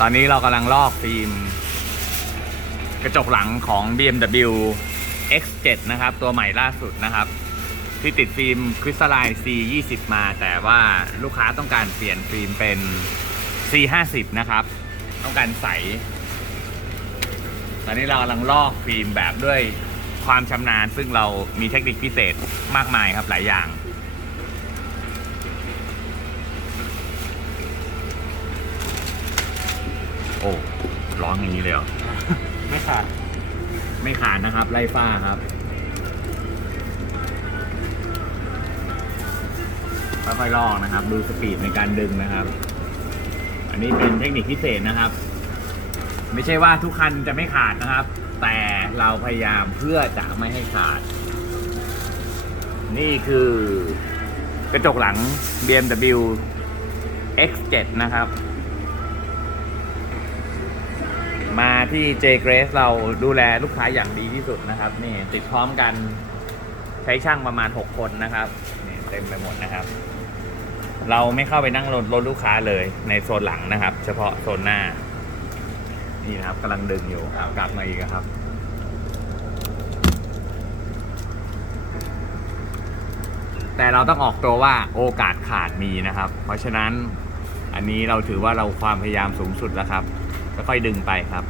ตอนนี้เรากำลังลอกฟิล์ม กระจกหลังของ BMW X7 นะครับ ตัวใหม่ล่าสุดนะครับ ที่ติดฟิล์มคริสตัลไลน์ C20 มา แต่ว่าลูกค้าต้องการเปลี่ยนฟิล์มเป็น C50 นะครับ ต้องการใส ตอนนี้เรากำลังลอกฟิล์มแบบด้วยความชำนาญ ซึ่งเรามีเทคนิคพิเศษมากมายครับหลายอย่าง อ้ร้องอย่างนี้เลยเหรอ ไม่ขาดไม่ขาดนะครับ ไล่ฟ้าครับค่อยๆลอกนะครับ ดูสปีดในการดึงนะครับ อันนี้เป็นเทคนิคพิเศษนะครับ ไม่ใช่ว่าทุกคันจะไม่ขาดนะครับ แต่เราพยายามเพื่อจะไม่ให้ขาด นี่คือกระจกหลัง BMW X7 นะครับ มาที่ J Grace เราดูแลลูกค้าอย่างดีที่สุดนะครับ นี่ติดพร้อมกันใช้ช่างประมาณ 6 คนนะครับนี่เต็มไปหมดนะครับ เราไม่เข้าไปนั่งรถรถลูกค้าเลยในโซนหลังนะครับ เฉพาะโซนหน้า นี่นะครับกำลังดึงอยู่กลับมาอีกครับแต่เราต้องออกตัวว่าโอกาสขาดมีนะครับ เพราะฉะนั้นอันนี้เราถือว่าเราความพยายามสูงสุดแล้วครับ ค่อยๆดึงไปครับ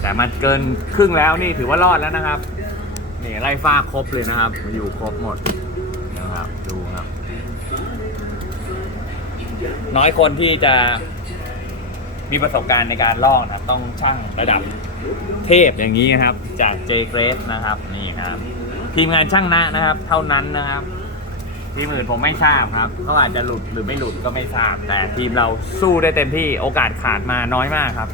แต่มันเกินครึ่งแล้วนี่ถือว่ารอดแล้วนะครับ นี่ไล่ฟ้าครบเลยนะครับ อยู่ครบหมดนะครับ ดูครับ น้อยคนที่จะมีประสบการณ์ในการลอกนะต้องช่างระดับเทพอย่างนี้นะครับ จาก J Grace นะครับ นี่นะครับ ทีมงานช่างนะนะครับ เท่านั้นนะครับ ทีมอื่นผมไม่ทราบครับเขาอาจจะหลุดหรือไม่หลุดก็ไม่ทราบ แต่ทีมเราสู้ได้เต็มที่โอกาสขาดมาน้อยมากครับ